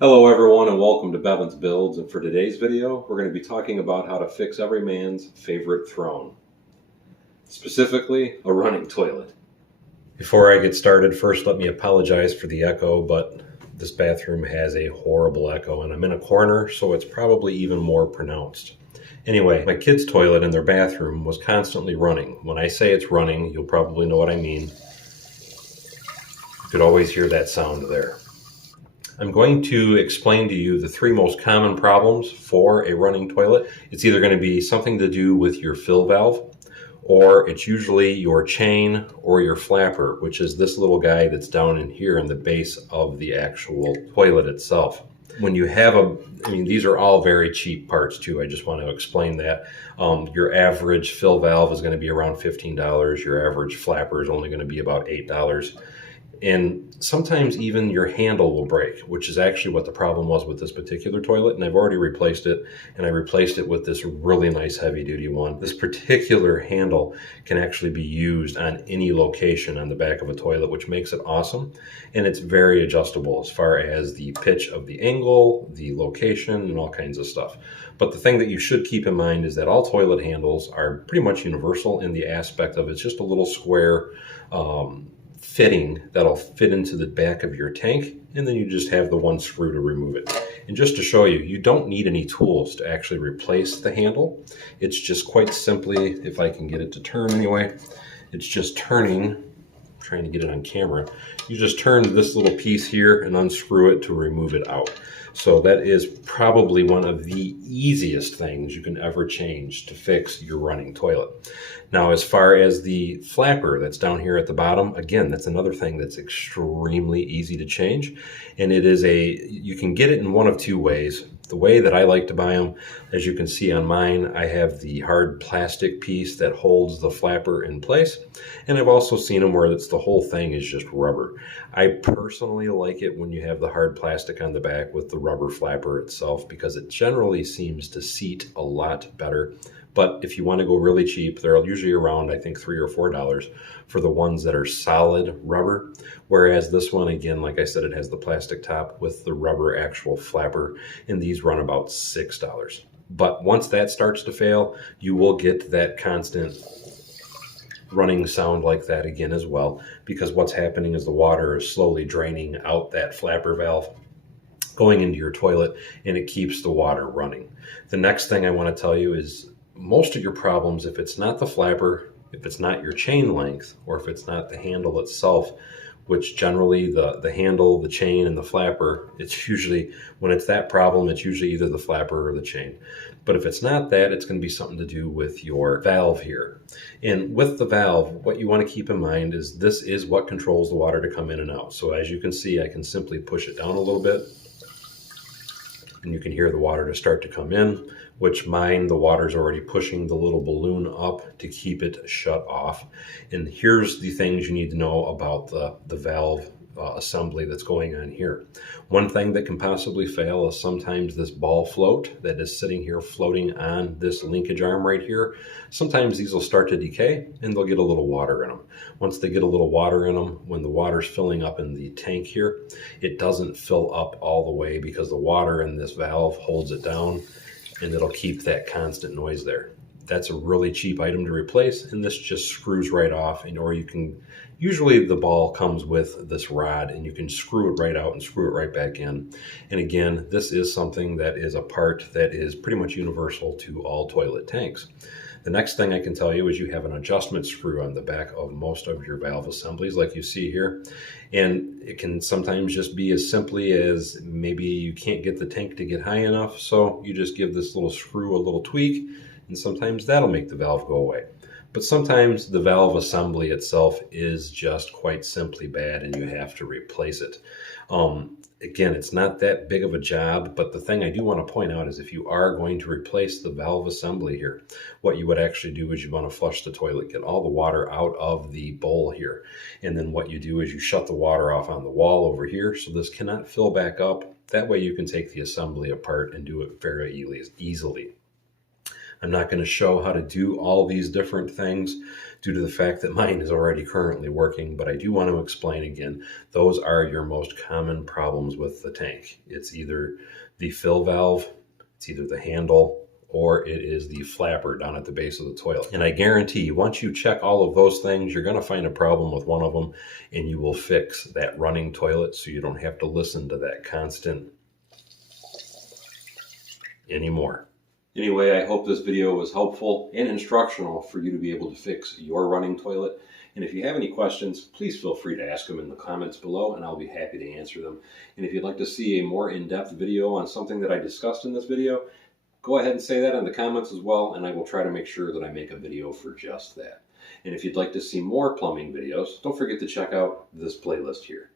Hello everyone and welcome to Bevan's Builds, and for today's video we're going to be talking about how to fix every man's favorite throne. Specifically, a running toilet. Before I get started, first let me apologize for the echo, but this bathroom has a horrible echo and I'm in a corner, so it's probably even more pronounced. Anyway, my kids' toilet in their bathroom was constantly running. When I say it's running, you'll probably know what I mean. You could always hear that sound there. I'm going to explain to you the three most common problems for a running toilet. It's either going to be something to do with your fill valve, or it's usually your chain or your flapper, which is this little guy that's down in here in the base of the actual toilet itself. When you have these are all very cheap parts too. I just want to explain that. Your average fill valve is going to be around $15. Your average flapper is only going to be about $8. And sometimes even your handle will break, which is actually what the problem was with this particular toilet. And I've already replaced it, and I replaced it with this really nice heavy duty one. This particular handle can actually be used on any location on the back of a toilet, which makes it awesome. And it's very adjustable as far as the pitch of the angle, the location, and all kinds of stuff. But the thing that you should keep in mind is that all toilet handles are pretty much universal in the aspect of it's just a little square fitting that'll fit into the back of your tank, and then you just have the one screw to remove it. And just to show you, you don't need any tools to actually replace the handle. It's just quite simply, if I can get it to turn anyway, it's just turning, I'm trying to get it on camera, you just turn this little piece here and unscrew it to remove it out. So that is probably one of the easiest things you can ever change to fix your running toilet. Now, as far as the flapper that's down here at the bottom, again, that's another thing that's extremely easy to change. And you can get it in one of two ways. The way that I like to buy them, as you can see on mine, I have the hard plastic piece that holds the flapper in place. And I've also seen them where the whole thing is just rubber. I personally like it when you have the hard plastic on the back with the rubber flapper itself, because it generally seems to seat a lot better. But if you want to go really cheap, they're usually around, I think, $3 or $4 for the ones that are solid rubber. Whereas this one, again, like I said, it has the plastic top with the rubber actual flapper, and these run about $6. But once that starts to fail, you will get that constant running sound like that again as well, because what's happening is the water is slowly draining out that flapper valve, going into your toilet, and it keeps the water running. The next thing I want to tell you is most of your problems, if it's not the flapper, if it's not your chain length, or if it's not the handle itself, which generally the handle, the chain, and the flapper, it's usually, when it's that problem, it's usually either the flapper or the chain. But if it's not that, it's going to be something to do with your valve here. And with the valve, what you want to keep in mind is this is what controls the water to come in and out. So as you can see, I can simply push it down a little bit, and you can hear the water to start to come in, which mine, the water's already pushing the little balloon up to keep it shut off. And here's the things you need to know about the valve assembly that's going on here. One thing that can possibly fail is sometimes this ball float that is sitting here floating on this linkage arm right here. Sometimes these will start to decay and they'll get a little water in them. Once they get a little water in them, when the water's filling up in the tank here, it doesn't fill up all the way because the water in this valve holds it down, and it'll keep that constant noise there. That's a really cheap item to replace, and this just screws right off, or you can, usually the ball comes with this rod and you can screw it right out and screw it right back in. And again, this is something that is a part that is pretty much universal to all toilet tanks. The next thing I can tell you is you have an adjustment screw on the back of most of your valve assemblies like you see here. And it can sometimes just be as simply as maybe you can't get the tank to get high enough, so you just give this little screw a little tweak, and sometimes that'll make the valve go away. But sometimes the valve assembly itself is just quite simply bad and you have to replace it. Again, it's not that big of a job, but the thing I do want to point out is if you are going to replace the valve assembly here, what you would actually do is you want to flush the toilet, get all the water out of the bowl here. And then what you do is you shut the water off on the wall over here so this cannot fill back up. That way you can take the assembly apart and do it very easily. I'm not going to show how to do all these different things due to the fact that mine is already currently working, but I do want to explain again, those are your most common problems with the tank. It's either the fill valve, it's either the handle, or it is the flapper down at the base of the toilet. And I guarantee once you check all of those things, you're going to find a problem with one of them, and you will fix that running toilet so you don't have to listen to that constant anymore. Anyway, I hope this video was helpful and instructional for you to be able to fix your running toilet. And if you have any questions, please feel free to ask them in the comments below, and I'll be happy to answer them. And if you'd like to see a more in-depth video on something that I discussed in this video, go ahead and say that in the comments as well, and I will try to make sure that I make a video for just that. And if you'd like to see more plumbing videos, don't forget to check out this playlist here.